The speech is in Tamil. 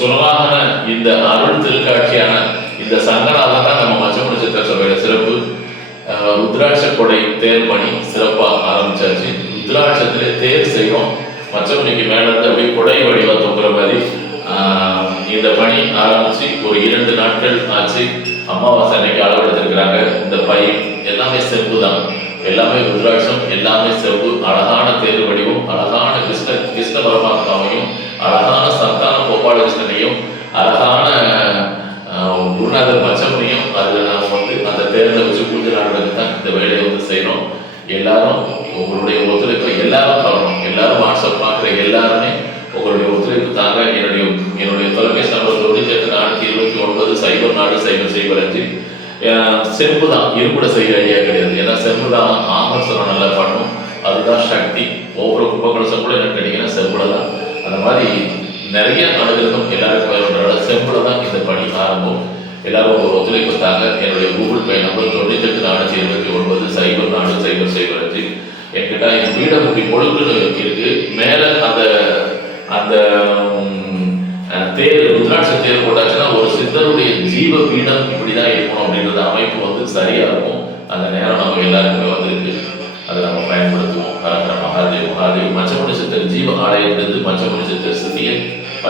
சுரவாகன இந்த அருள் திருக்காட்சியான இந்த சங்கராக தான் நம்ம மச்சமண சித்திர சபையில சிறப்பு ருத்ராட்ச கொடை தேர் பணி சிறப்பாக ஆரம்பிச்சாச்சு. ருத்ராட்சத்திலே தேர் செய்வோம். மச்சமணிக்கு மேலே இருந்து அப்படியே கொடை வடிவாக தொங்குற மாதிரி இந்த பணி ஆரம்பிச்சு ஒரு இரண்டு நாட்கள் ஆச்சு. அமாவாசை அன்னைக்கு அளவு எடுத்திருக்கிறாங்க இந்த பை எல்லாமே செப்பு தான். எல்லாமே ருத்ராட்சம் எல்லாமே செப்பு அழகான தேர் வடிவம் அழகான கிருஷ்ண கிருஷ்ண பரமா அழகான ஆஹ், குருநாதர் முடியும் அதில் நாம் வந்து அந்த தேர்தலை வச்சு பூஜை நாடுறதுக்கு தான் இந்த வேலையை வந்து செய்கிறோம் எல்லாரும் உங்களுடைய ஒத்துழைப்பு எல்லாரும் தரணும் எல்லாரும் வாட்ஸ்அப் பார்க்குற எல்லாருமே உங்களுடைய ஒத்துழைப்பு தாங்க என்னுடைய என்னுடைய தொலைபேசி நம்பர் தொண்ணூற்றி எட்டு நானூற்றி இருபத்தி ஒன்பது சைபர் நாடு சைபர் சைபர் அஞ்சு. செம்பு தான் இரும்புட செய்கிற ஐடியா கிடையாது. ஏன்னா செம்பு தான் ஆகர்ஷணம் நல்லா பண்ணும். அதுதான் சக்தி. ஒவ்வொரு கும்பகலசம் கூட என்ன கேட்டீங்கன்னா செம்புல தான். அந்த மாதிரி நிறைய அனுகிரகம் எல்லாருக்கும் வேணுன்றதால செம்பில் தான் இந்த பணி ஆரம்பம். எல்லாரும் ஒரு ஒத்துழைப்பு தாங்க என்னுடைய கூகுள் பே நம்பர் தொண்ணூத்தெட்டு நானூற்றி இருபத்தி ஒன்பது சைபர் நாலு சைபர் சைபர் அஞ்சு. என்கிட்ட என் வீடை முடி பொழுதுன்னு இருக்கு. மேலே அந்த அந்த தேர் ருத்ராட்ச தேர் போட்டாச்சுன்னா ஒரு சித்தருடைய ஜீவ பீடம் இப்படிதான் இருக்கணும் அப்படின்றது அமைப்பு வந்து சரியா இருக்கும் அந்த நேரம் நம்ம எல்லாருக்குமே வந்திருக்கு. அதை நம்ம பயன்படுத்துவோம். மகாதேவ் மகாதேவ் மச்சமுனி சித்தர் ஜீவ ஆலயத்திலிருந்து மச்சமுனி